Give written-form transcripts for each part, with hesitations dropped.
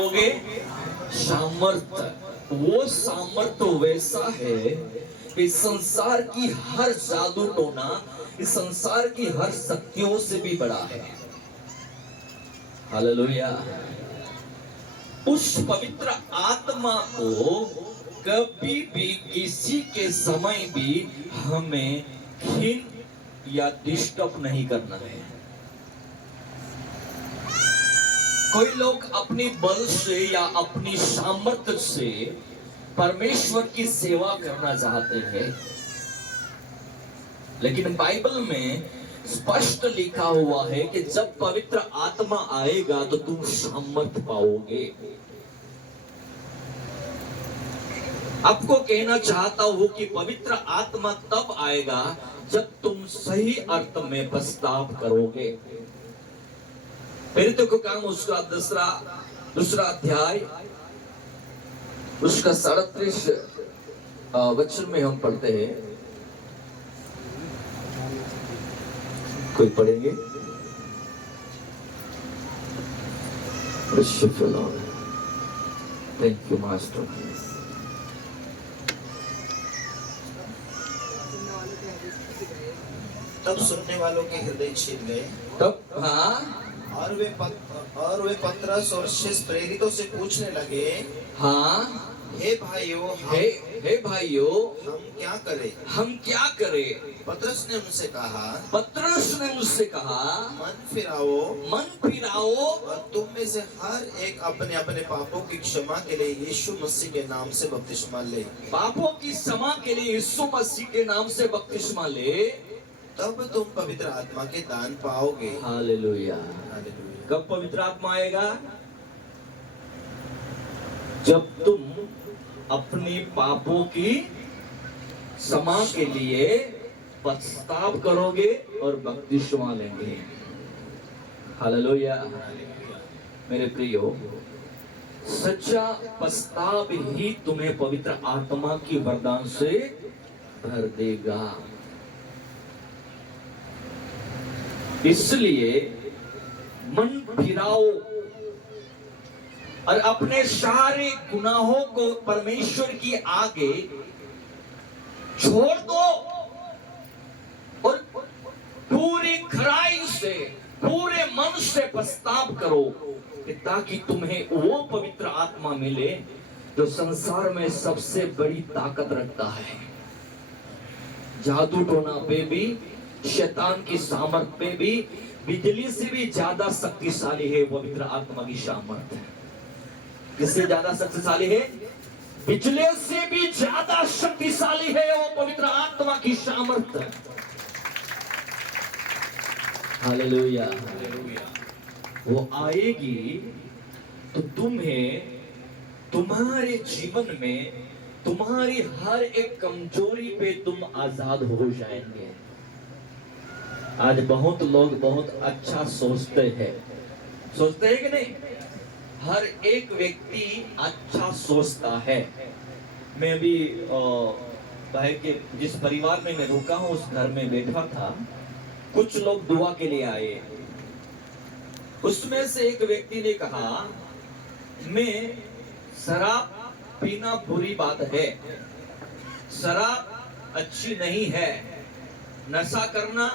होगे सामर्थ्य। वो सामर्थ्य वैसा है कि संसार की हर जादू टोना, इस संसार की हर शक्तियों से भी बड़ा है। हालेलुया। उस पवित्र आत्मा को कभी भी किसी के समय भी हमें खीन या डिस्टर्ब नहीं करना है। कोई लोग अपनी बल से या अपनी सामर्थ्य से परमेश्वर की सेवा करना चाहते हैं, लेकिन बाइबल में स्पष्ट लिखा हुआ है कि जब पवित्र आत्मा आएगा तो तुम सामर्थ्य पाओगे। आपको कहना चाहता हूं कि पवित्र आत्मा तब आएगा जब तुम सही अर्थ में पछतावा करोगे। प्रेरितों का काम उसका दूसरा अध्याय उसका 37 वचन में हम पढ़ते हैं। कोई पढ़ेंगे? Thank you master. तब सुनने वालों के हृदय छिद गए। तब हाँ, और वे पतरस और शेष प्रेरितों से पूछने लगे, हाँ, हे भाइयों, हे भाइयों, हम क्या करें? पतरस ने मुझसे कहा, मन फिराओ और तुम में से हर एक अपने अपने पापों की क्षमा के लिए यीशु मसीह के नाम से बपतिस्मा ले। पापों की क्षमा के लिए यीशु मसीह के नाम से बपतिस्मा ले, तब तुम पवित्र आत्मा के दान पाओगे। हालेलुया। कब पवित्र आत्मा आएगा? जब तुम अपनी पापों की क्षमा के लिए पछतावा करोगे और बपतिस्मा लेंगे। हालेलुया। मेरे प्रियो, सच्चा पछतावा ही तुम्हें पवित्र आत्मा की वरदान से भर देगा। इसलिए मन फिराओ और अपने सारे गुनाहों को परमेश्वर की आगे छोड़ दो और पूरी खराई से, पूरे मन से पछतावा करो कि ताकि तुम्हें वो पवित्र आत्मा मिले जो संसार में सबसे बड़ी ताकत रखता है। जादू टोना पे भी, शैतान की सामर्थ पे भी, बिजली से भी ज्यादा शक्तिशाली है पवित्र आत्मा की सामर्थ। किससे ज्यादा शक्तिशाली है? बिजली से भी ज्यादा शक्तिशाली है वो पवित्र आत्मा की सामर्थ। हालेलुया। वो आएगी तो तुम्हें, तुम्हारे जीवन में, तुम्हारी हर एक कमजोरी पे तुम आजाद हो जाएंगे। आज बहुत लोग बहुत अच्छा सोचते हैं कि नहीं? हर एक व्यक्ति अच्छा सोचता है। मैं भी भाई के जिस परिवार में मैं रुका हूँ उस घर में बैठा था, कुछ लोग दुआ के लिए आए। उसमें से एक व्यक्ति ने कहा, मैं शराब पीना बुरी बात है, शराब अच्छी नहीं है, नशा करना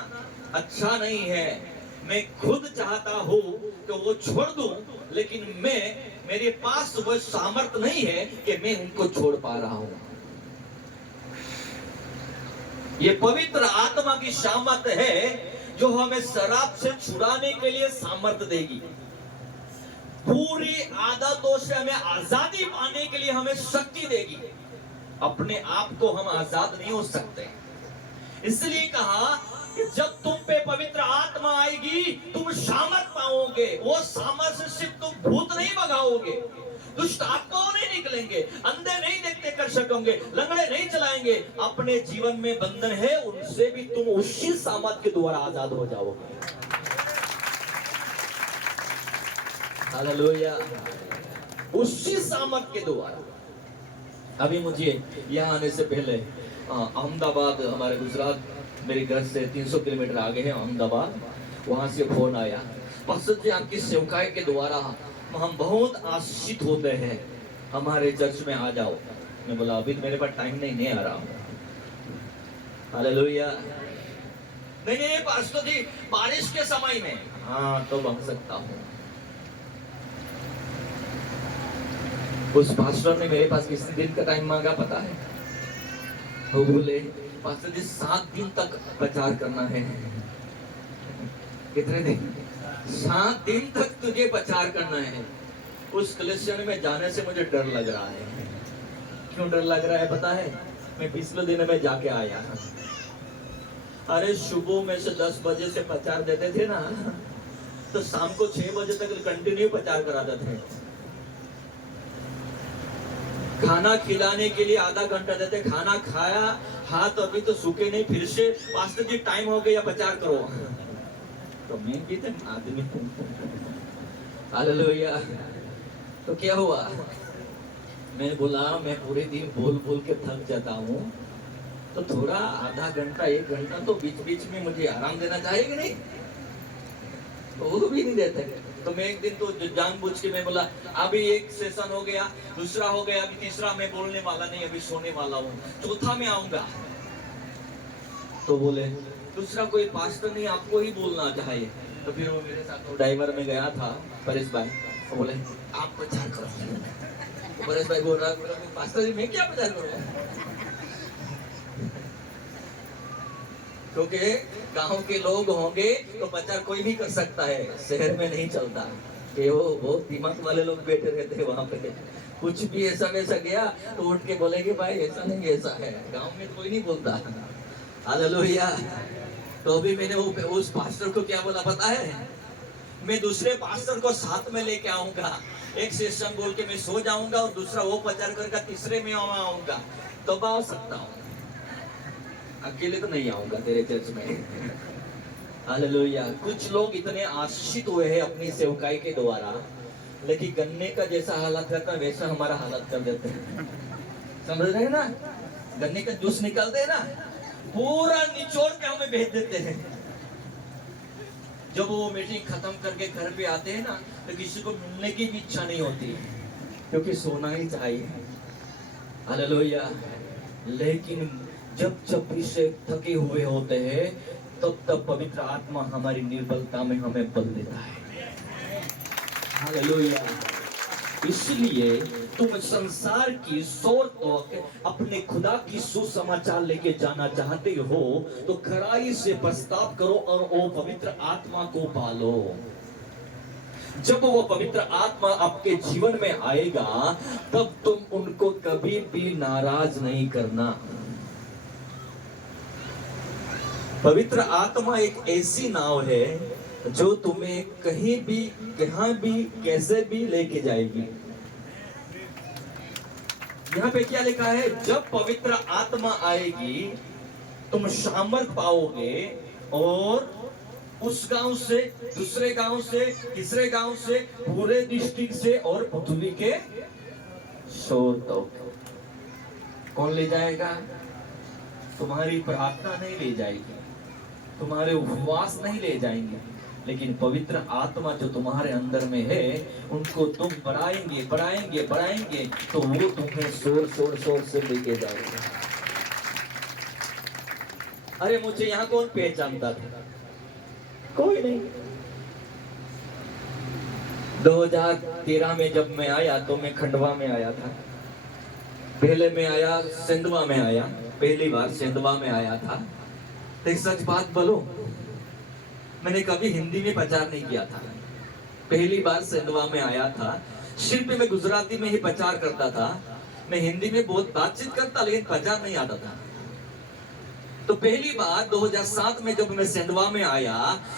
अच्छा नहीं है, मैं खुद चाहता हूँ कि वो छोड़ दूं, लेकिन मेरे पास वो सामर्थ नहीं है कि मैं उनको छोड़ पा रहा हूँ। ये पवित्र आत्मा की सामर्थ है जो हमें शराब से छुड़ाने के लिए सामर्थ देगी। पूरी आदतों से हमें आजादी पाने के लिए हमें शक्ति देगी। अपने आप को हम आजाद नहीं हो सकते। इसलिए कहा कि जब तुम पे पवित्र आत्मा आएगी तुम सामर्थ पाओगे। वो सामर्थ से तुम भूत नहीं भगाओगे, दुष्ट आत्माओं नहीं निकलेंगे, अंधे नहीं देखते कर सकोगे, लंगड़े नहीं चलाएंगे। अपने जीवन में बंधन है उनसे भी तुम उसी सामर्थ के द्वारा आजाद हो जाओगे। हालेलुया। उसी सामर्थ के द्वारा। अभी मुझे यहाँ आने से पहले अहमदाबाद, हमारे गुजरात, मेरे घर से 300 किलोमीटर आगे है अहमदाबाद, वहां से फोन आया, पास्टर जी आपकी सेवकाई के द्वारा हम बहुत आशीषित होते हैं, हमारे चर्च में आ जाओ। मैं बोला अभी मेरे पास टाइम नहीं आ रहा हूँ। हालेलुया। नहीं पास्टर जी, बारिश के समय में। हाँ तो बन सकता हूँ। उस पास्टर ने मेरे पास कितने दिन का टाइम मांगा पता है? वो बोले पास्टर जी 7 दिन तक प्रचार करना है। कितने दिन? 7 दिन तक तुझे प्रचार करना है। उस कलेक्शन में जाने से मुझे डर लग रहा है। क्यों डर लग रहा है पता है? मैं पिछले दिन में जाके आया। अरे सुबह में से 10 बजे से प्रचार देते थे ना, तो शाम को 6 बजे तक कंटिन्यू प्रचार कराते थे। खाना खिलाने के लिए आधा घंटा देते, खाना खाया, हाथ अभी तो सूखे नहीं, फिर से पास्टर जी टाइम हो गया प्रचार करो। तो मैं भी आदमी। हालेलुया। तो क्या हुआ? मैं बोला मैं पूरे दिन बोल बोल के थक जाता हूँ, तो थोड़ा आधा घंटा 1 घंटा तो बीच बीच में मुझे आराम देना चाहिए कि नहीं? तो वो भी नहीं देते। तो मैं एक दिन तो जानबूझ के मैं बोला अभी एक सेशन हो गया, दूसरा हो गया, अभी तीसरा मैं बोलने वाला नहीं, अभी सोने वाला हूँ, चौथा में आऊंगा। तो बोले दूसरा कोई पास्टर नहीं, आपको ही बोलना चाहिए। तो फिर वो मेरे साथ वो ड्राइवर में गया था परेश भाई, वो बोले आप प्रचार करो। परेश भाई बोल रहा पास्टर जी मैं क्या प्रचार करूँ? क्योंकि गांव के लोग होंगे तो प्रचार कोई भी कर सकता है, शहर में नहीं चलता। कि वो बहुत दिमाग वाले लोग बैठे रहते हैं वहां पे, कुछ भी ऐसा वैसा गया तो उठ के बोलेंगे भाई ऐसा नहीं ऐसा है। गांव में तो कोई नहीं बोलता। हालेलुया। तो अभी मैंने उस पास्टर को क्या बोला पता है? मैं दूसरे पास्टर को साथ में लेके आऊंगा, एक सेशन बोल के मैं सो जाऊंगा और दूसरा वो प्रचार करके तीसरे में आऊंगा, तो आ सकता हूँ, अकेले तो नहीं आऊंगा तेरे चर्च में। हालेलुया। कुछ लोग इतने आशीषित हुए हैं अपनी सेवकाई के द्वारा, लेकिन गन्ने का जैसा हालत रहता है वैसा हमारा हालत कर देते हैं। समझ रहे हैं ना? गन्ने का जूस निकालते हैं ना, पूरा निचोड़ के हमें भेज देते हैं। जब वो मीटिंग खत्म करके घर पे आते हैं ना, तो किसी को मिलने की भी इच्छा नहीं होती, क्योंकि सोना ही चाहिए। हालेलुया। लेकिन जब जब इससे थके हुए होते हैं, तब तब पवित्र आत्मा हमारी निर्बलता में हमें बल देता है। हालेलुया। इसलिए तुम संसार की सोर तक अपने खुदा की सुसमाचार लेके जाना चाहते हो, तो खराई से प्रस्ताव करो और वो पवित्र आत्मा को पालो। जब वो पवित्र आत्मा आपके जीवन में आएगा, तब तुम उनको कभी भी नाराज नहीं करना। पवित्र आत्मा एक ऐसी नाव है जो तुम्हें कहीं भी, कहां भी, कैसे भी लेके जाएगी। यहाँ पे क्या लिखा है? जब पवित्र आत्मा आएगी तुम सामर्थ पाओगे और उस गांव से, दूसरे गांव से, तीसरे गांव से, पूरे डिस्ट्रिक्ट से और पृथ्वी के शोर तक। कौन ले जाएगा? तुम्हारी प्रार्थना नहीं ले जाएगी, तुम्हारे उपवास नहीं ले जाएंगे, लेकिन पवित्र आत्मा जो तुम्हारे अंदर में है उनको तुम बढ़ाएंगे बढ़ाएंगे बढ़ाएंगे, तो वो तुम्हें शोर शोर शोर से लेके जाएगा। अरे मुझे यहाँ कौन पहचानता था? कोई नहीं। 2013 में जब मैं आया तो मैं खंडवा में आया था। पहले मैं आया सिंधवा में आया, पहली बार सिंधवा में आया था। तो एक सच बात बोलो, मैंने कभी हिंदी में प्रचार नहीं किया था। पहली बार सिंधवा में आया था, सिर्फ मैं गुजराती में ही प्रचार करता था। मैं हिंदी में बहुत बातचीत करता, लेकिन प्रचार नहीं आता था। तो पहली बार 2007 में जब मैं सिंधवा में आया,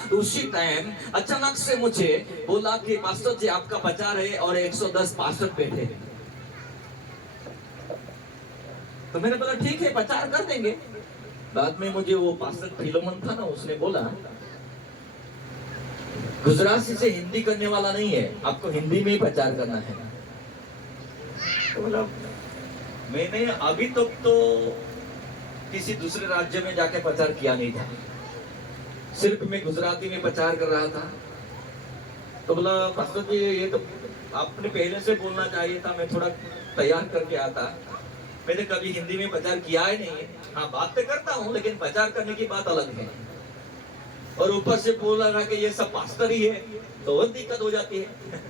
तो उसी टाइम अचानक से मुझे बोला कि पास्टर जी आपका प्रचार है और 110 पास्टर बैठे। तो मैंने बोला ठीक है प्रचार कर देंगे। बाद में मुझे वो पास्टर फिलोमन था ना, उसने बोला गुजराती से हिंदी करने वाला नहीं है, आपको हिंदी में ही प्रचार करना है। तो बोला मैंने अभी तक तो किसी दूसरे राज्य में जाके प्रचार किया नहीं था, सिर्फ मैं गुजराती में प्रचार कर रहा था। तो बोला पास्टर जी ये तो आपने पहले से बोलना चाहिए था, मैं थोड़ा तैयार करके आता। मैंने कभी हिंदी में प्रचार किया ही नहीं है। हाँ, बात तो करता हूँ, लेकिन प्रचार करने की बात अलग है। और ऊपर से बोल रहा कि ये सब पास्टर ही है, तो और दिक्कत हो जाती है।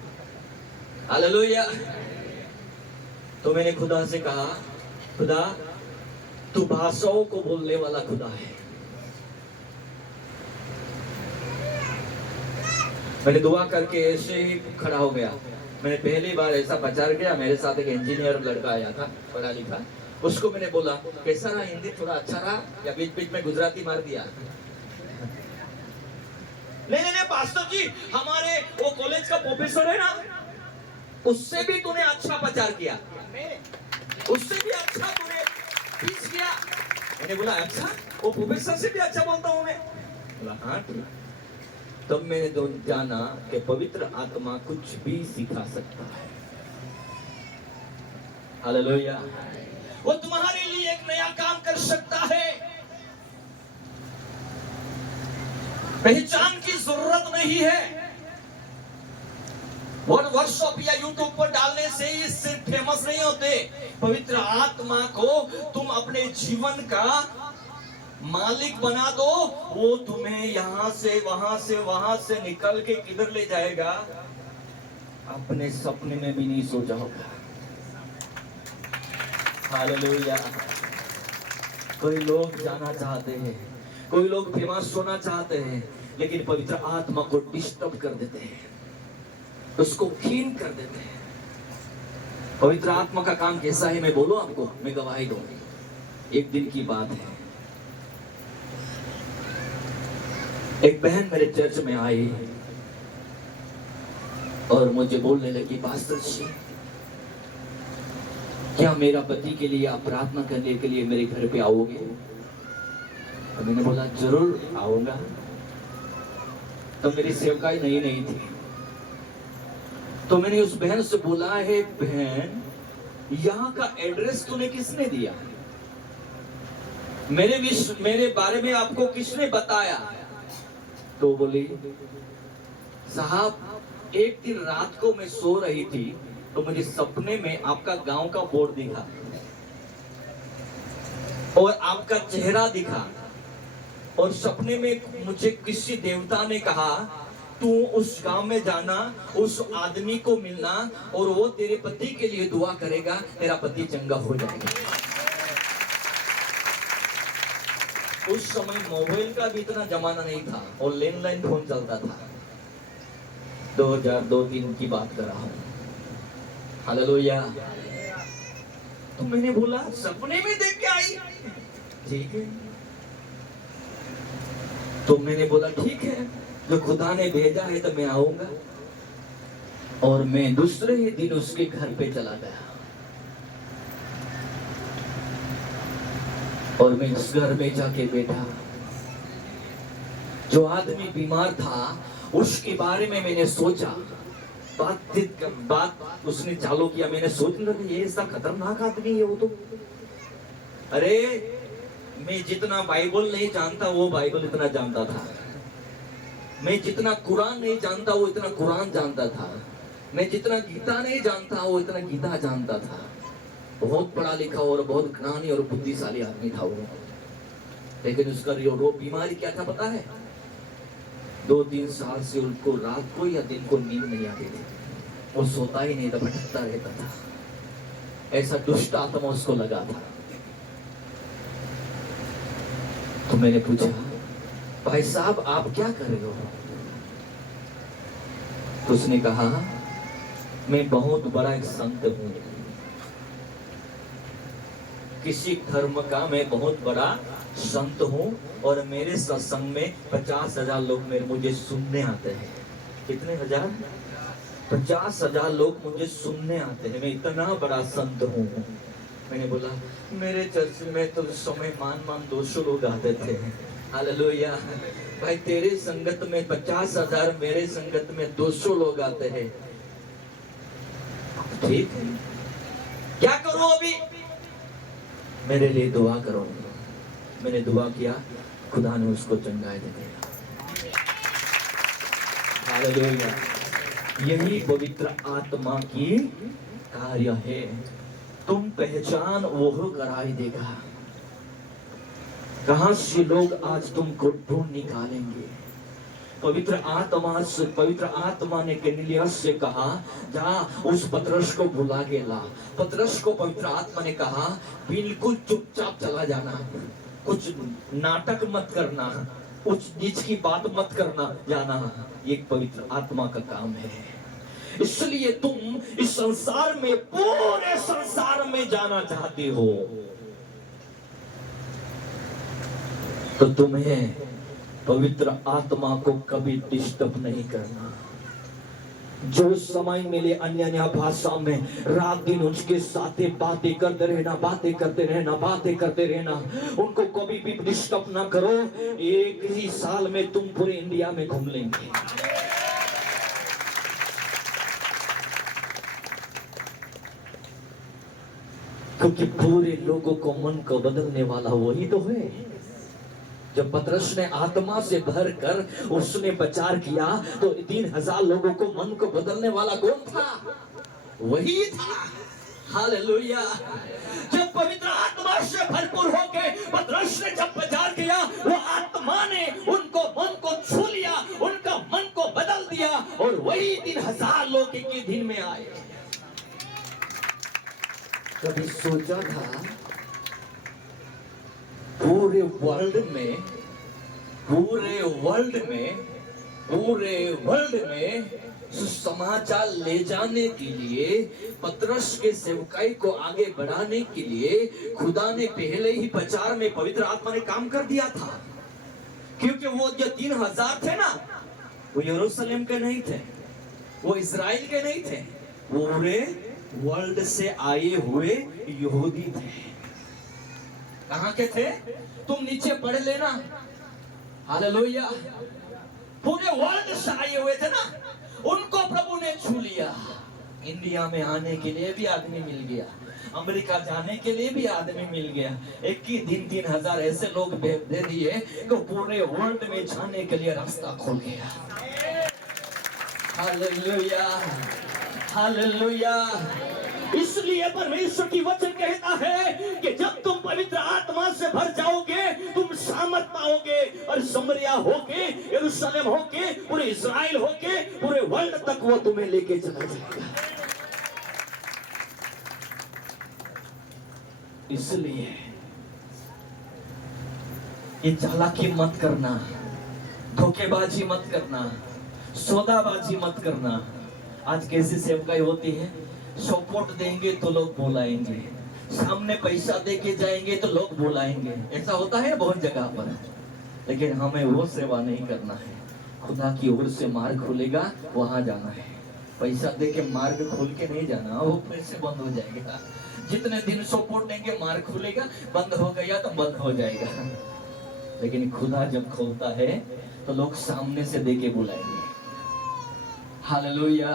हालेलुया। तो मैंने खुदा से कहा, खुदा तू भाषाओं को बोलने वाला खुदा है। मैंने दुआ करके ऐसे ही खड़ा हो गया। मैंने पहली बार ऐसा प्रचार किया। मेरे साथ एक इंजीनियर लड़का आया था, पढ़ा लिखा। उसको मैंने बोला, कैसा रहा हिंदी, थोड़ा अच्छा रहा या बीच बीच में गुजराती मार दिया? नहीं पास्टर जी, हमारे वो कॉलेज का प्रोफेसर है ना, उससे भी तूने अच्छा प्रचार किया, उससे भी अच्छा तूने पीस किया। मैंने बोला अच्छा, वो प्रोफेसर से भी अच्छा बोलता हूँ मैं। बोला हाँ ठीक। तब मैंने तो जाना कि पवित्र आत्मा कुछ भी सिखा सकता है। हालेलुया। वो तुम्हारे लिए एक नया काम कर सकता है। पहचान की जरूरत नहीं है। वर्कशॉप या यूट्यूब पर डालने से ही सिर्फ फेमस नहीं होते। पवित्र आत्मा को तुम अपने जीवन का मालिक बना दो, वो तुम्हें यहां से वहां से निकल के किधर ले जाएगा, अपने सपने में भी नहीं सोचा होगा। हालेलुया। कोई लोग जाना चाहते हैं, कोई लोग फेमस होना चाहते हैं, लेकिन पवित्र आत्मा को डिस्टर्ब कर देते हैं, उसको क्षीण कर देते हैं। पवित्र आत्मा का काम कैसा है मैं बोलूं आपको, मैं गवाही दूंगी। एक दिन की बात है, एक बहन मेरे चर्च में आई और मुझे बोलने लगी, पास्टर जी क्या मेरा पति के लिए आप प्रार्थना करने के लिए मेरे घर पे आओगे? तो मैंने बोला जरूर आऊंगा। तो मेरी सेवकाई नहीं थी। तो मैंने उस बहन से बोला, है बहन यहाँ का एड्रेस तूने किसने दिया? मेरे बारे में आपको किसने बताया? तो बोली, साहब एक दिन रात को मैं सो रही थी तो मुझे सपने में आपका गांव का बोर्ड दिखा और आपका चेहरा दिखा, और सपने में मुझे किसी देवता ने कहा तू उस गांव में जाना, उस आदमी को मिलना और वो तेरे पति के लिए दुआ करेगा, तेरा पति चंगा हो जाएगा। उस समय मोबाइल का भी इतना जमाना नहीं था और लैंडलाइन फोन चलता था। 2002-3 की बात कर रहा हूं। हालेलुया। तो मैंने बोला सपने में देख के आई, ठीक है। तो मैंने बोला ठीक है, जो खुदा ने भेजा है तो मैं आऊंगा। और मैं दूसरे ही दिन उसके घर पे चला गया और मैं उस घर में जाके बैठा। जो आदमी बीमार था उसके बारे में मैंने सोचा, बात उसने चालू किया। मैंने सोचने लगा ये ऐसा खतरनाक आदमी है वो तो। अरे मैं जितना बाइबल नहीं जानता वो बाइबल इतना जानता था। मैं जितना कुरान नहीं जानता वो इतना कुरान जानता था। मैं जितना गीता नहीं जानता वो इतना गीता जानता था। बहुत पढ़ा लिखा और बहुत ज्ञानी और बुद्धिशाली आदमी था वो। लेकिन उसका वो बीमारी क्या था पता है? 2-3 साल से उनको रात को या दिन को नींद नहीं आती थी। वो सोता ही नहीं था, भटकता रहता था। ऐसा दुष्ट आत्मा उसको लगा था। तो मैंने पूछा, भाई साहब आप क्या कर रहे हो? तो उसने कहा, मैं बहुत बड़ा एक संत हूं, किसी धर्म का मैं बहुत बड़ा संत हूं और मेरे सत्संग में 50,000 लोग मुझे सुनने आते हैं। कितने हजार? 50,000 लोग मुझे सुनने आते हैं। मैं इतना बड़ा संत हूं। मैंने बोला मेरे चर्च में तो उस समय मान 200 लोग आते थे। हालेलुया। भाई तेरे संगत में 50,000, मेरे संगत में 200 लोग आते हैं। ठीक है, क्या करूं अभी? मेरे लिए दुआ करो। मैंने दुआ किया, खुदा ने उसको चंगाई दे दिया। हालेलुया। यही पवित्र आत्मा की कार्य है। तुम पहचान वो कराई देगा। कहां से लोग आज तुमको ढूंढ निकालेंगे? पवित्र आत्मा ने कर्नेलियस से कहा, जा उस पतरस को बुला के ला। पतरस को पवित्र आत्मा ने कहा, बिल्कुल चुपचाप चला जाना, कुछ नाटक मत करना, उच्च नीच की बात मत करना, जाना। ये पवित्र आत्मा का काम है। इसलिए तुम इस संसार में, पूरे संसार में जाना चाहते हो, तो तुम्हें पवित्र आत्मा को कभी डिस्टर्ब नहीं करना। जो समय मिले अन्य अन्य भाषा में रात दिन उसके साथ बातें करते रहना, बातें करते रहना, बातें करते रहना। उनको कभी भी डिस्टर्ब ना करो। एक ही साल में तुम पूरे इंडिया में घूम लेंगे। क्योंकि पूरे लोगों को मन को बदलने वाला वही तो है। जब पतरस ने आत्मा से भर कर उसने प्रचार किया तो 3000 लोगों को मन को बदलने वाला कौन था? वही था। हालेलुया। जब पवित्र आत्मा से भरपूर होकर पतरस ने जब प्रचार किया, वो आत्मा ने उनको मन को छू लिया, उनका मन को बदल दिया, और वही 3000 लोग एक ही दिन में आए। कभी सोचा था पूरे वर्ल्ड में सुसमाचार ले जाने के लिए, पतरस के सेवकाई को आगे बढ़ाने के लिए खुदा ने पहले ही प्रचार में पवित्र आत्मा ने काम कर दिया था। क्योंकि वो जो 3000 थे ना, वो यरूशलेम के नहीं थे, वो इस्राएल के नहीं थे, वो पूरे वर्ल्ड से आए हुए यहूदी थे। कहां के थे? तुम नीचे पढ़ लेना। हालेलुया। पूरे वर्ल्ड से आए हुए थे ना, उनको प्रभु ने छू लिया। इंडिया में आने के लिए भी आदमी मिल गया, अमेरिका जाने के लिए भी आदमी मिल गया। एक ही दिन 3000 ऐसे लोग दे दिए कि पूरे वर्ल्ड में जाने के लिए रास्ता खुल गया। Hallelujah, hallelujah. इसलिए परमेश्वर की वचन कहता है कि जब तुम पवित्र आत्मा से भर जाओगे, तुम सामर्थ पाओगे, और समरिया होके, यरूशलेम होके, पूरे इस्राएल होके, पूरे वर्ल्ड तक वो तुम्हें लेके चला जाएगा। इसलिए ये चालाकी मत करना, धोखेबाजी मत करना, सौदाबाजी मत करना। आज कैसी सेवकाई होती है? सपोर्ट देंगे तो लोग बुलाएंगे, सामने पैसा देके जाएंगे तो लोग बुलाएंगे। ऐसा होता है बहुत जगह पर। लेकिन हमें वो सेवा नहीं करना है। खुदा की ओर से मार्ग खुलेगा, वहां जाना है। पैसा देके मार्ग खोल के नहीं जाना, वो फिर से बंद हो जाएगा। जितने दिन सपोर्ट देंगे मार्ग खुलेगा, बंद हो गया तो बंद हो जाएगा। लेकिन खुदा जब खोलता है तो लोग सामने से देके बुलाएंगे। हालेलुया।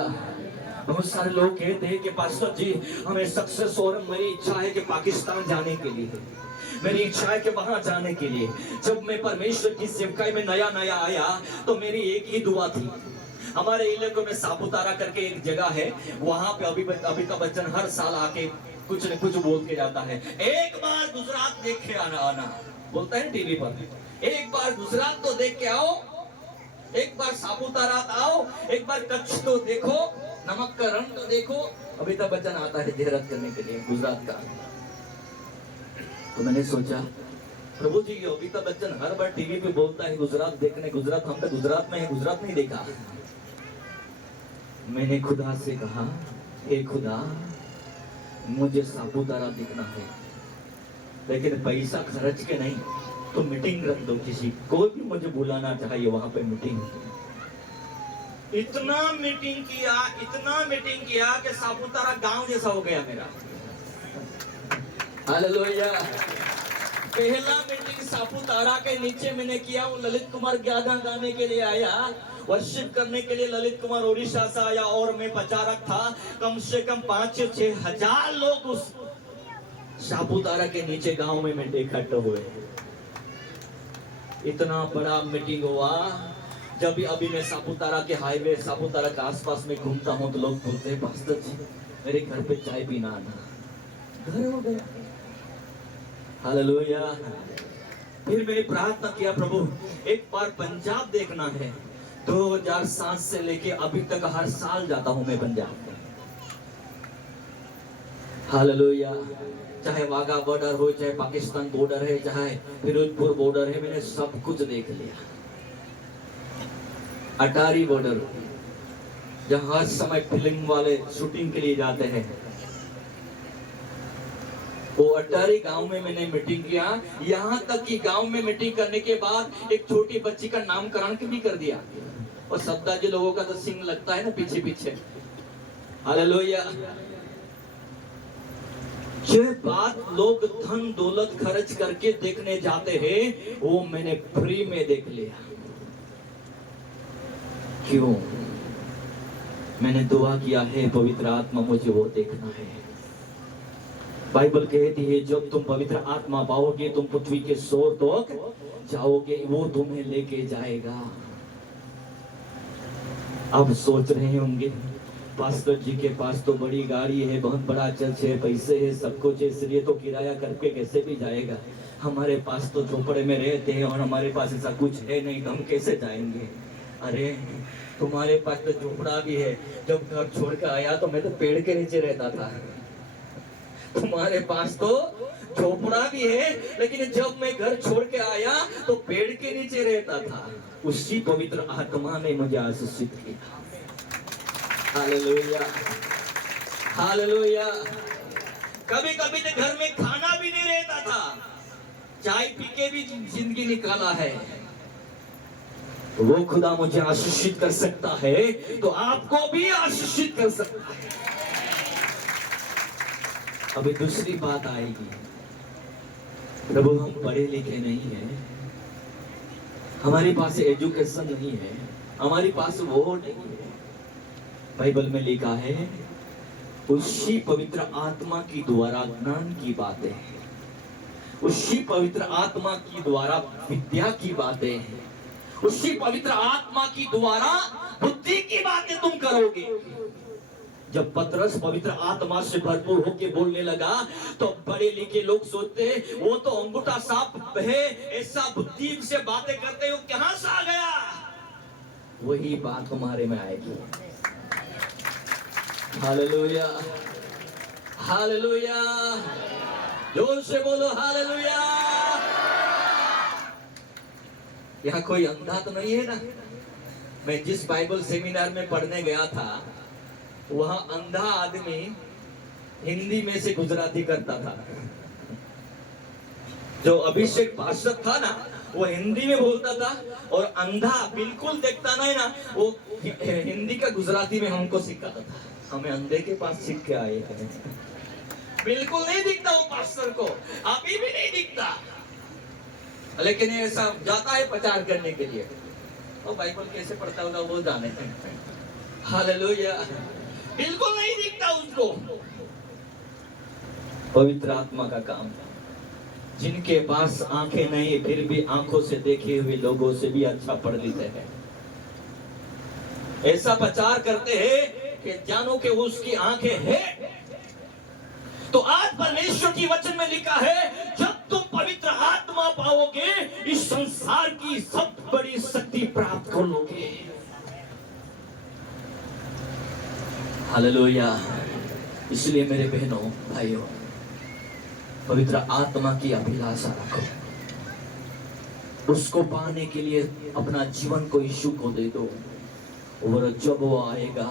बहुत सारे लोग कहते हैं कि पास्टर जी हमें सक्सेस हो, मेरी इच्छा है कि पाकिस्तान जाने के लिए, मेरी इच्छा है कि वहां जाने के लिए। जब मैं परमेश्वर की सेवकाई में नया आया तो मेरी एक ही दुआ थी। हमारे इलाके में सापुतारा करके एक जगह है, वहां पे अमिताभ बच्चन हर साल आके कुछ न कुछ बोल के जाता है। एक बार गुजरात देख के आना बोलता है टीवी पर। एक बार गुजरात तो देख के आओ, एक बार सापुतारा आओ, एक बार कच्छ तो देखो, नमक का रंग तो देखो। अमिताभ बच्चन आता है जियारत करने के लिए गुजरात का। तो मैंने सोचा प्रभु जी, अमिताभ बच्चन हर बार टीवी पे बोलता है गुजरात देखने, गुजरात, हम तो गुजरात में है, गुजरात नहीं देखा। मैंने खुदा से कहा, हे खुदा मुझे सापुतारा देखना है, लेकिन पैसा खर्च के नहीं, तो मीटिंग रख दो किसी, कोई भी मुझे बुलाना चाहिए वहां पे मीटिंग। इतना मीटिंग किया कि सापुतारा गांव जैसा हो गया मेरा। हालेलुया। पहला मीटिंग सापुतारा के नीचे मैंने किया। वो ललित कुमार गाना गाने के लिए आया, वर्शिप करने के लिए ललित कुमार उड़ीसा से आया, और मैं प्रचारक था। कम से कम 5-6 हजार लोग उस सापुतारा के नीचे गांव में इकट्ठे हुए। इतना बड़ा मीटिंग हुआ। जब भी अभी मैं सापुतारा के हाईवे, सापुतारा के आसपास में घूमता हूँ तो लोग बोलते हैं पास्टर जी मेरे घर पे चाय पीना आना। घर हो गया। हालेलुया। फिर मैंने प्रार्थना किया, प्रभु एक बार पंजाब देखना है। 2007 से लेके अभी तक हर साल जाता हूं मैं पंजाब। हालेलुया। चाहे वाघा बॉर्डर हो, चाहे पाकिस्तान बॉर्डर है, चाहे फिरोजपुर बॉर्डर है, मैंने सब कुछ देख लिया। अटारी बॉर्डर जहां हर समय फिल्म वाले शूटिंग के लिए जाते हैं, वो अटारी गांव में मैंने मीटिंग किया। यहाँ तक कि गांव में मीटिंग करने के बाद एक छोटी बच्ची का नामकरण भी कर दिया। और सद्दा जी लोगों का तो सिंह लगता है ना पीछे पीछे। हालेलुया। जो बात लोग धन दौलत खर्च करके देखने जाते हैं वो मैंने फ्री में देख लिया। क्यों? मैंने दुआ किया है पवित्र आत्मा मुझे वो देखना है। बाइबल कहती है जब तुम पवित्र आत्मा पाओगे तुम पृथ्वी के सोर तक जाओगे, वो तुम्हें लेके जाएगा। अब सोच रहे होंगे पास्टर जी के पास तो बड़ी गाड़ी है, बहुत बड़ा चर्च है, पैसे है, सब कुछ है, इसलिए तो किराया करके कैसे भी जाएगा। हमारे पास तो झोपड़े में रहते हैं और हमारे पास ऐसा कुछ है नहीं, तो हम कैसे जाएंगे। अरे तुम्हारे पास तो झोपड़ा भी है। जब घर छोड़ के आया तो मैं तो पेड़ के नीचे रहता था। तुम्हारे पास तो झोपड़ा भी है, लेकिन जब मैं घर छोड़ के आया तो पेड़ के नीचे रहता था। उसी पवित्र आत्मा ने मुझे आशीषित किया। हालेलुया। हालेलुया। कभी कभी तो घर में खाना भी नहीं रहता था, चाय पी के भी जिंदगी निकाला है। तो वो खुदा मुझे आशीषित कर सकता है तो आपको भी आशीषित कर सकता है। अभी दूसरी बात आएगी, प्रभु हम पढ़े लिखे नहीं है, हमारे पास एजुकेशन नहीं है, हमारे पास वो नहीं है। बाइबल में लिखा है उसी पवित्र आत्मा की द्वारा ज्ञान की बातें हैं, उसी पवित्र आत्मा की द्वारा विद्या की बातें हैं, उसी पवित्र आत्मा की द्वारा बुद्धि की बातें तुम करोगे। जब पतरस पवित्र आत्मा से भरपूर होके बोलने लगा तो बड़े लिखे लोग सोचते हैं वो तो अंगूठा सांप है, ऐसा बुद्धि से बातें करते हो कहां से आ गया। वही बात तुम्हारे में आएगी। हालेलुया। हालेलुया। जोर से बोलो हालेलुया। यहाँ कोई अंधा तो नहीं है ना। मैं जिस बाइबल सेमिनार में पढ़ने गया था वहां अंधा आदमी हिंदी में से गुजराती करता था। जो अभिषेक पार्षद था ना वो हिंदी में बोलता था, और अंधा बिल्कुल देखता नहीं ना वो हिंदी का गुजराती में हमको सिखाता था। हमें अंधे के पास सीख के आए हैं। बिल्कुल नहीं दिखता वो पास्टर को, अभी भी नहीं दिखता, लेकिन ऐसा जाता है प्रचार करने के लिए। तो बाइबल कैसे पढ़ता होगा वो जाने। हालेलुया। बिल्कुल नहीं दिखता उसको। पवित्र आत्मा का काम, जिनके पास आंखें नहीं फिर भी आंखों से देखे हुए लोगों से भी अच्छा पढ़ लेते हैं। ऐसा प्रचार करते हैं कि जानो कि उसकी आंखें हैं। तो आज परमेश्वर की वचन में लिखा है जब तुम पवित्र आत्मा पाओगे इस संसार की सब बड़ी शक्ति प्राप्त कर लोगे। हालेलुया। इसलिए मेरे बहनों भाइयों पवित्र आत्मा की अभिलाषा रखो, उसको पाने के लिए अपना जीवन को यीशु को दे दो, और जब वो आएगा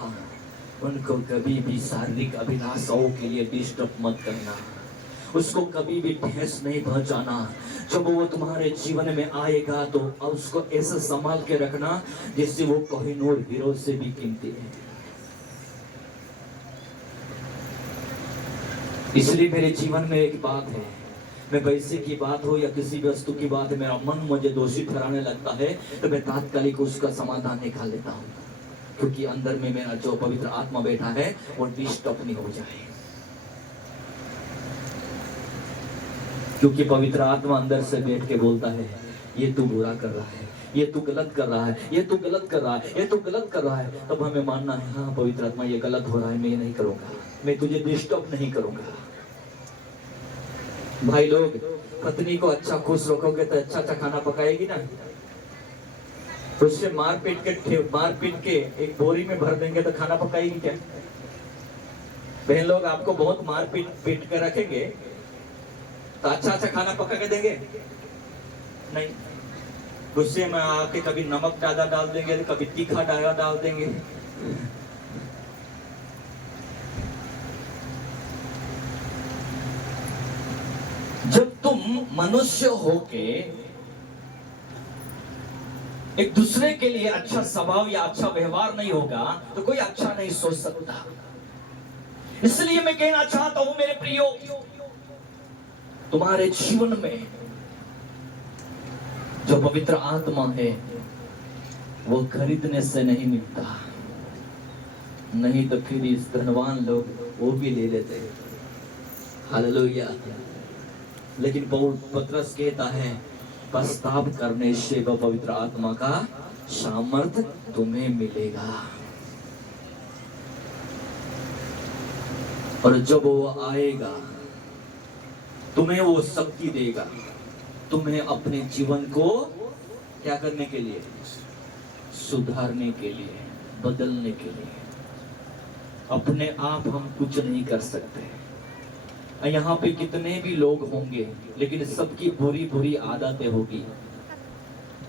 उनको कभी भी शारीरिक अभिलाषाओं के लिए डिस्टर्ब मत करना, उसको कभी भी ठेस नहीं पहुंचाना। जब वो तुम्हारे जीवन में आएगा तो उसको ऐसा संभाल के रखना जैसे वो कोहिनूर हीरो से भी कीमती है। इसलिए मेरे जीवन में एक बात है, मैं पैसे की बात हो या किसी वस्तु की बात है, मेरा मन मुझे दोषी ठहराने लगता है तो मैं तात्कालिक उसका समाधान निकाल लेता हूँ, क्योंकि अंदर में मेरा जो पवित्र आत्मा बैठा है वो डिस्टर्ब नहीं हो जाए। क्योंकि पवित्र आत्मा अंदर से बैठ के बोलता है ये तू बुरा कर रहा है, ये तू गलत कर रहा है, ये तू गलत कर रहा है, ये तू गलत कर रहा है, तब हमें मानना है हाँ पवित्र आत्मा ये गलत हो रहा है, मैं ये नहीं करूंगा, मैं तुझे डिस्टर्ब नहीं करूंगा। भाई लोग, पत्नी को अच्छा खुश रखोगे तो अच्छा अच्छा खाना पकाएगी ना। उससे मार पीट के एक बोरी में भर देंगे तो खाना पकाएगी क्या? बहन लोग, आपको बहुत मार पीट कर रखेंगे तो अच्छा अच्छा खाना पका के देंगे? नहीं। गुस्से में आके कभी नमक ज्यादा डाल देंगे, कभी तीखा डाल देंगे। जब तुम मनुष्य होके एक दूसरे के लिए अच्छा स्वभाव या अच्छा व्यवहार नहीं होगा तो कोई अच्छा नहीं सोच सकता। इसलिए मैं कहना चाहता हूं मेरे प्रियो, तुम्हारे जीवन में जो पवित्र आत्मा है वो खरीदने से नहीं मिलता, नहीं तो फिर इस धनवान लोग वो भी ले लेते। हालेलुया। लेकिन पतरस कहता है पश्चाताप करने से वह पवित्र आत्मा का सामर्थ्य तुम्हें मिलेगा, और जब वो आएगा तुम्हें वो शक्ति देगा, तुम्हें अपने जीवन को क्या करने के लिए? सुधारने के लिए, बदलने के लिए। अपने आप हम कुछ नहीं कर सकते। यहाँ पे कितने भी लोग होंगे लेकिन सबकी बुरी बुरी आदतें होगी।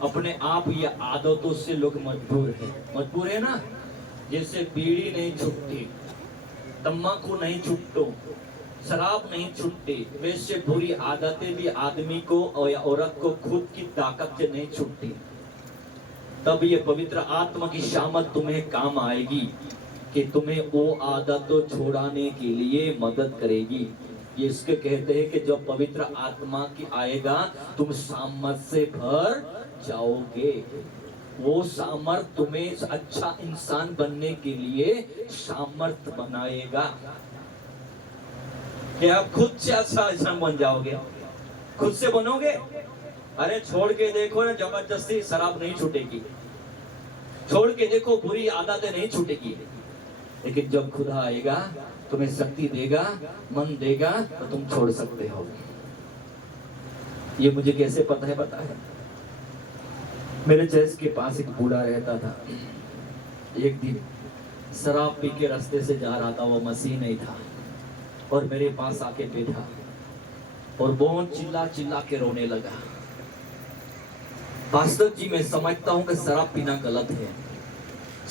अपने आप ये आदतों से लोग मजबूर है ना। जैसे बीड़ी नहीं छूटती, तम्बाकू नहीं छूटतो, शराब नहीं छूटती, वैसे बुरी आदतें भी आदमी को और औरत को खुद की ताकत से नहीं छूटती। तब ये पवित्र आत्मा की शामत तुम्हें काम आएगी कि तुम्हें वो आदतों छोड़ाने के लिए मदद करेगी। ये इसके कहते हैं कि जब पवित्र आत्मा की आएगा तुम सामर्थ से भर जाओगे। वो सामर्थ तुम्हें अच्छा इंसान बनने के लिए सामर्थ बनाएगा। क्या आप खुद से अच्छा इंसान बन जाओगे? खुद से बनोगे? अरे छोड़ के देखो ना, जबरदस्ती शराब नहीं छूटेगी, छोड़ के देखो बुरी आदतें नहीं छूटेगी। लेकिन जब खुदा आएगा तुम्हें शक्ति देगा, मन देगा, तो तुम छोड़ सकते हो। ये मुझे कैसे पता है? मेरे चर्च के पास एक बूढ़ा रहता था। एक दिन शराब पी के रास्ते से जा रहा था, वो मसीह नहीं था, और मेरे पास आके बैठा और बहुत चिल्ला के रोने लगा। पास्टर जी, मैं समझता हूँ कि शराब पीना गलत है।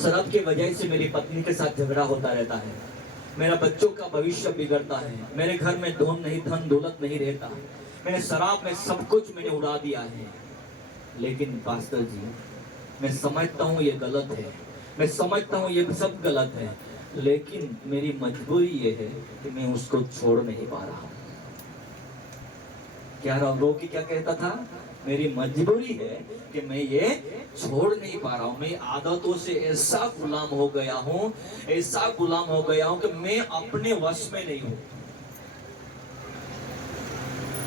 शराब के वजह से मेरी पत्नी के साथ झगड़ा होता रहता है, मेरा बच्चों का भविष्य बिगड़ता है, मेरे घर में धन दौलत नहीं रहता, मैंने शराब में सब कुछ मैंने उड़ा दिया है। लेकिन पास्टर जी, मैं समझता हूँ ये गलत है, मैं समझता हूँ ये सब गलत है, लेकिन मेरी मजबूरी ये है कि मैं उसको छोड़ नहीं पा रहा हूँ। क्या रोकी क्या कहता था? मेरी मजबूरी है कि मैं ये छोड़ नहीं पा रहा हूँ। मैं आदतों से ऐसा गुलाम हो गया हूँ, ऐसा गुलाम हो गया हूँ कि मैं अपने वश में नहीं हूँ।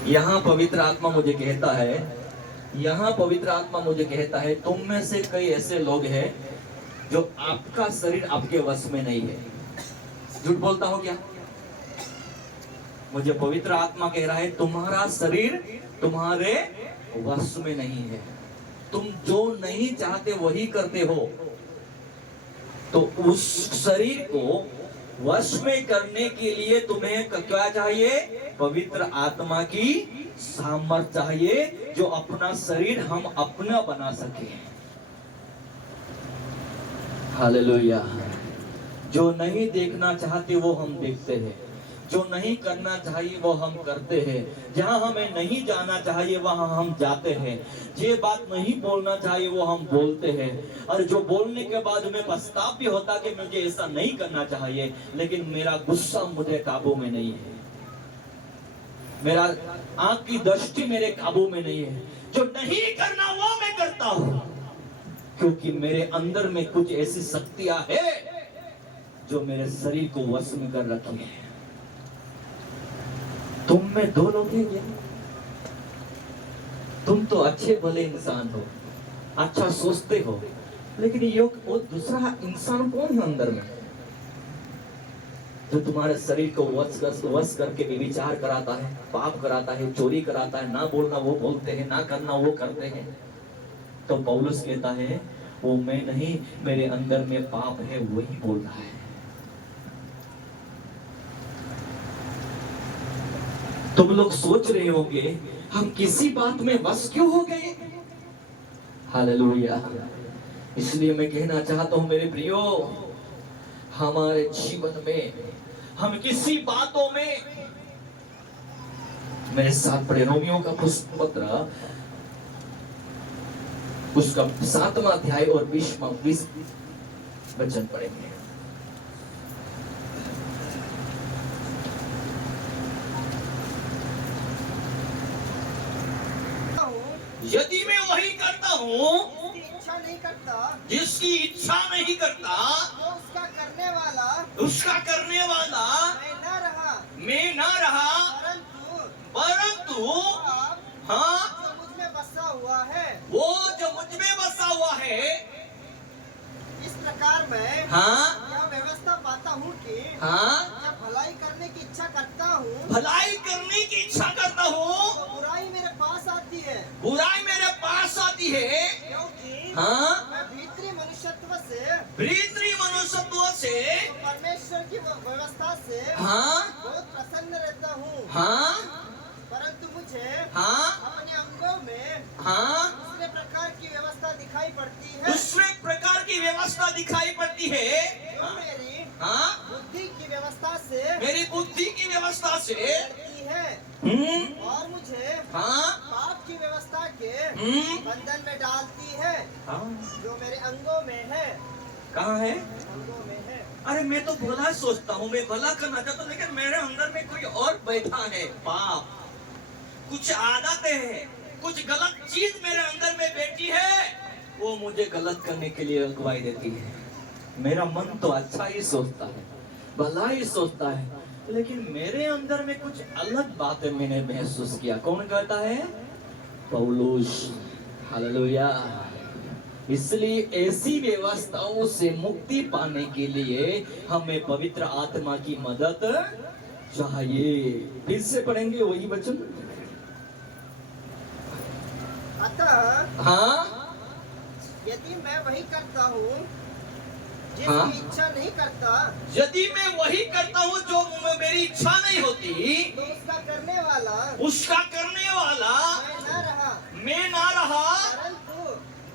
यहाँ पवित्र आत्मा मुझे कहता है, तुम में से कई ऐसे लोग हैं जो आपका शरीर आपके वश में नहीं है। झूठ बोलता हूँ क्या? मुझे पवित्र आत्मा कह रहा है तुम्हारा शरीर तुम्हारे वश में नहीं है। तुम जो नहीं चाहते वही करते हो। तो उस शरीर को वश में करने के लिए तुम्हें क्या चाहिए? पवित्र आत्मा की सामर्थ चाहिए, जो अपना शरीर हम अपना बना सके। हालेलुया। जो नहीं देखना चाहते वो हम देखते हैं, जो नहीं करना चाहिए वो हम करते हैं, जहां हमें नहीं जाना चाहिए वहां हम जाते हैं, जे बात नहीं बोलना चाहिए वो हम बोलते हैं, और जो बोलने के बाद हमें पछतावा भी होता कि मुझे ऐसा नहीं करना चाहिए, लेकिन मेरा गुस्सा मुझे काबू में नहीं है, मेरा आंख की दृष्टि मेरे काबू में नहीं है। जो नहीं करना वो मैं करता हूं, क्योंकि मेरे अंदर में कुछ ऐसी शक्तियां है जो मेरे शरीर को वश में कर रखी है। तुम में दो लोग हैं, तुम तो अच्छे भले इंसान हो, अच्छा सोचते हो, लेकिन ये वो दूसरा इंसान कौन है अंदर में जो तुम्हारे शरीर को वश करके विचार कराता है, पाप कराता है, चोरी कराता है, ना बोलना वो बोलते हैं, ना करना वो करते हैं। तो पौलुस कहता है वो मैं नहीं, मेरे अंदर में पाप है वही बोल रहा है। तुम लोग सोच रहे होंगे हम किसी बात में वश क्यों हो गए। हालेलुया। इसलिए मैं कहना चाहता हूं मेरे प्रियो, हमारे जीवन में हम किसी बातों में, मेरे साथ पढ़े रोमियो का पत्र उसका 7वां अध्याय और 20 वचन पढ़ेंगे। यदि मैं वही करता हूँ इच्छा नहीं करता जिसकी इच्छा नहीं करता, तो उसका करने वाला मैं ना रहा, परंतु पाप हाँ जो मुझ में बसा हुआ है, वो जो मुझ में बसा हुआ है, इस प्रकार मैं हाँ यह व्यवस्था पाता हूँ कि हाँ जब भलाई करने की इच्छा करता हूँ भलाई करने की इच्छा करता हूँ तो बुराई मेरे पास आती है, बुराई मेरे पास आती है। क्योंकि हाँ मैं भीतरी मनुष्यत्व से परमेश्वर की व्यवस्था से हाँ बहुत प्रसन्न रहता हूँ, हाँ परंतु मुझे हाँ अपने अंगों में हाँ दूसरे प्रकार की व्यवस्था दिखाई पड़ती है, दूसरे प्रकार की व्यवस्था दिखाई पड़ती है। जो मेरी हाँ बुद्धि की व्यवस्था से मेरी बुद्धि की व्यवस्था से लड़ती है और मुझे हाँ पाप की व्यवस्था के बंधन में डालती है, हाँ जो मेरे अंगों में है, कहाँ है। अंगों में है। अरे मैं तो भला सोचता हूँ, मैं भला करना चाहता हूँ, लेकिन मेरे अंदर में कोई और बैठा है पाप, कुछ आदतें हैं, कुछ गलत चीज मेरे अंदर में बैठी है, वो मुझे गलत करने के लिए अगुवाई देती है। मेरा मन तो अच्छा ही सोचता है, भला ही सोचता है, लेकिन मेरे अंदर में कुछ अलग बातें मैंने महसूस किया। कौन कहता है? पौलुस। हालेलुया। इसलिए ऐसी व्यवस्थाओं से मुक्ति पाने के लिए हमें पवित्र आत्मा की मदद चाहिए। फिर से पढ़ेंगे वही वचन। अतः हाँ यदि मैं वही करता हूँ जिसकी हाँ? इच्छा नहीं करता, यदि मैं वही करता हूँ जो मेरी इच्छा नहीं होती, तो उसका करने वाला मैं ना रहा,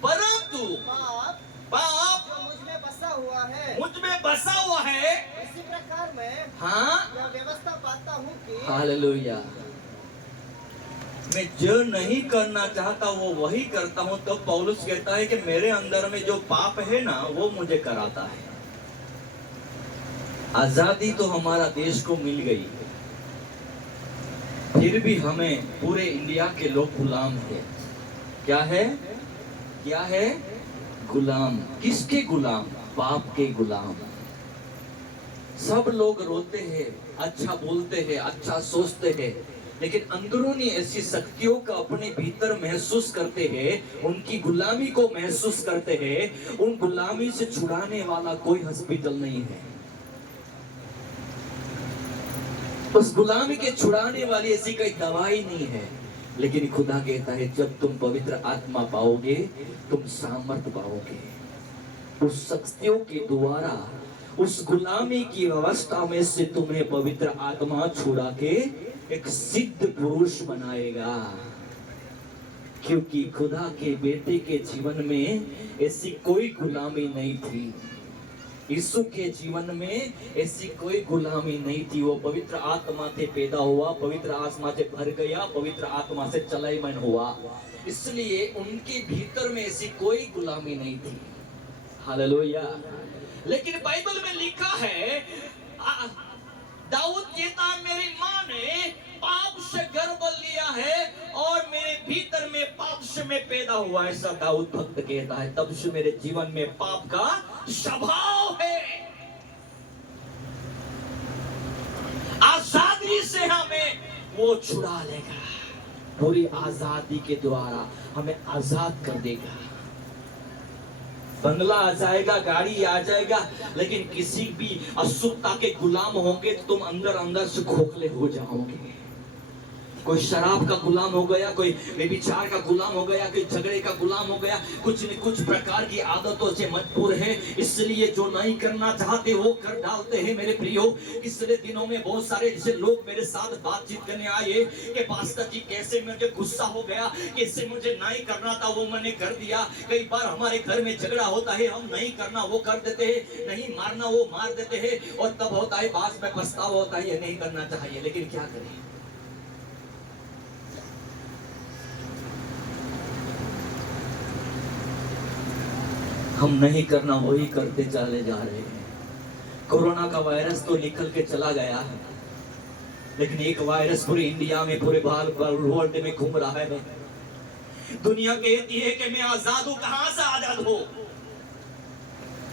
परंतु पाप जो मुझ में बसा हुआ है, मुझ में बसा हुआ है। इसी प्रकार मैं हाँ यह व्यवस्था पाता हूँ कि हालेलुया। मैं जो नहीं करना चाहता वो वही करता हूँ। तो पौलुस कहता है कि मेरे अंदर में जो पाप है ना वो मुझे कराता है। आजादी तो हमारा देश को मिल गई, फिर भी हमें पूरे इंडिया के लोग गुलाम है। क्या है? क्या है? गुलाम। किसके गुलाम? पाप के गुलाम। सब लोग रोते हैं, अच्छा बोलते हैं, अच्छा सोचते हैं, लेकिन अंदरूनी ऐसी शक्तियों का अपने भीतर महसूस करते हैं, उनकी गुलामी को महसूस करते हैं। उन गुलामी से छुड़ाने वाला कोई हॉस्पिटल नहीं है। उस गुलामी के छुड़ाने वाली ऐसी कोई दवाई नहीं है। लेकिन खुदा कहता है जब तुम पवित्र आत्मा पाओगे तुम सामर्थ्य पाओगे। उस शक्तियों के द्वारा उस गुलामी की अवस्था में से तुम्हें पवित्र आत्मा छुड़ा के एक सिद्ध पुरुष बनाएगा। क्योंकि खुदा के बेटे के जीवन में ऐसी कोई गुलामी नहीं थी। यीशु के जीवन में ऐसी कोई गुलामी नहीं थी। वो पवित्र आत्मा से पैदा हुआ, पवित्र आत्मा से भर गया, पवित्र आत्मा से चलायमान हुआ, इसलिए उनके भीतर में ऐसी कोई गुलामी नहीं थी। हालेलुया। लेकिन बाइबल में लिखा है, दाऊद कहता है मेरी माँ ने पाप से गर्भ लिया है और मेरे भीतर में पाप से मैं पैदा हुआ। ऐसा दाऊद भक्त कहता है। तब से मेरे जीवन में पाप का स्वभाव है। आजादी से हमें वो छुड़ा लेगा। पूरी आजादी के द्वारा हमें आजाद कर देगा। बंगला आ जाएगा, गाड़ी आ जाएगा, लेकिन किसी भी अशुद्धता के गुलाम होंगे तो तुम अंदर अंदर से खोखले हो जाओगे। कोई शराब का गुलाम हो गया, कोई व्यभिचार का गुलाम हो गया, कोई झगड़े का गुलाम हो गया, कुछ न कुछ प्रकार की आदतों से मजबूर है, इसलिए जो नहीं करना चाहते वो कर डालते हैं। मेरे प्रियो, पिछले दिनों में बहुत सारे ऐसे लोग मेरे साथ बातचीत करने आए कि पास्टर जी कैसे मुझे गुस्सा हो गया, कैसे मुझे नहीं करना था वो मैंने कर दिया। कई बार हमारे घर में झगड़ा होता है, हम नहीं करना वो कर देते हैं, नहीं मारना वो मार देते हैं, और तब होता है बाद में पछतावा होता है ये नहीं करना चाहिए, लेकिन क्या करें। हम नहीं करना वही करते चले जा रहे हैं। कोरोना का वायरस तो निकल के चला गया है, लेकिन एक वायरस पूरे इंडिया में, पूरे वर्ल्ड में घूम रहा है। दुनिया कहती है कि मैं आजाद हूं, कहां से आजाद हो?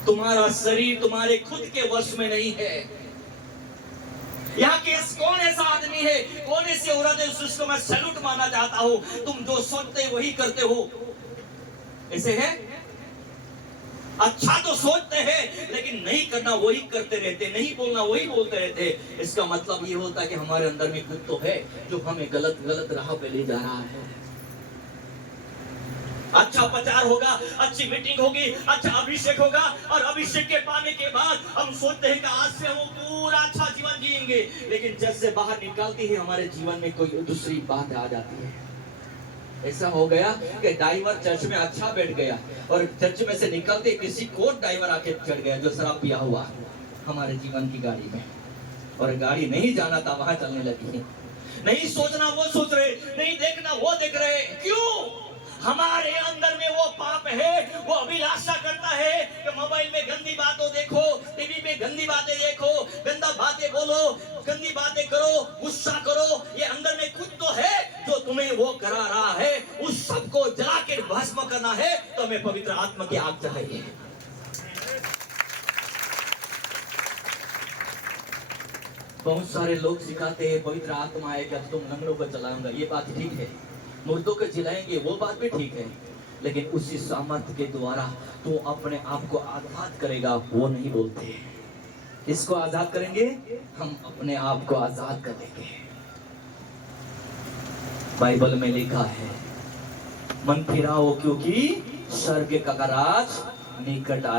तुम्हारा शरीर तुम्हारे खुद के वश में नहीं है। यहाँ के कौन ऐसा आदमी है, कौन ऐसी औरत है जिसको मैं सैल्यूट मानना चाहता हूं? तुम जो सोचते वही करते हो, ऐसे है? अच्छा तो सोचते हैं लेकिन नहीं करना वही करते रहते, नहीं बोलना वही बोलते रहते। इसका मतलब ये होता है कि हमारे अंदर में कुछ तो है जो हमें गलत राह पे ले जा रहा है। अच्छा प्रचार होगा, अच्छी मीटिंग होगी, अच्छा अभिषेक होगा, और अभिषेक के पाने के बाद हम सोचते हैं कि आज से हम पूरा अच्छा जीवन जिएंगे, लेकिन जैसे बाहर निकलती है हमारे जीवन में कोई दूसरी बात आ जाती है। ऐसा हो गया कि ड्राइवर चर्च में अच्छा बैठ गया, और चर्च में से निकलते किसी को ड्राइवर आके चढ़ गया जो शराब पिया हुआ हमारे जीवन की गाड़ी में, और गाड़ी नहीं जाना था वहां चलने लगी। नहीं सोचना वो सोच रहे, नहीं देखना वो देख रहे। क्यों? हमारे अंदर में वो पाप है, वो अभिलाषा करता है कि मोबाइल में गंदी बातें देखो, टीवी में गंदी बातें देखो, गंदा बातें बोलो, गंदी बातें करो, गुस्सा करो। ये अंदर में कुछ तो है जो तुम्हें वो करा रहा है। उस सब को जला के भस्म करना है तो हमें पवित्र आत्मा की आग चाहिए। बहुत सारे लोग सिखाते हैं पवित्र आत्मा है कि तुम लंगड़ों को चलाऊंगा, ये बात ठीक है, मुर्दों को जिलाएंगे वो बात भी ठीक है, लेकिन उसी सामर्थ्य के द्वारा तू अपने आप को आजाद करेगा वो नहीं बोलते। इसको आजाद करेंगे, हम अपने आप को आजाद कर देंगे। बाइबल में लिखा है मन फिराओ क्योंकि स्वर्ग का राज निकट आया।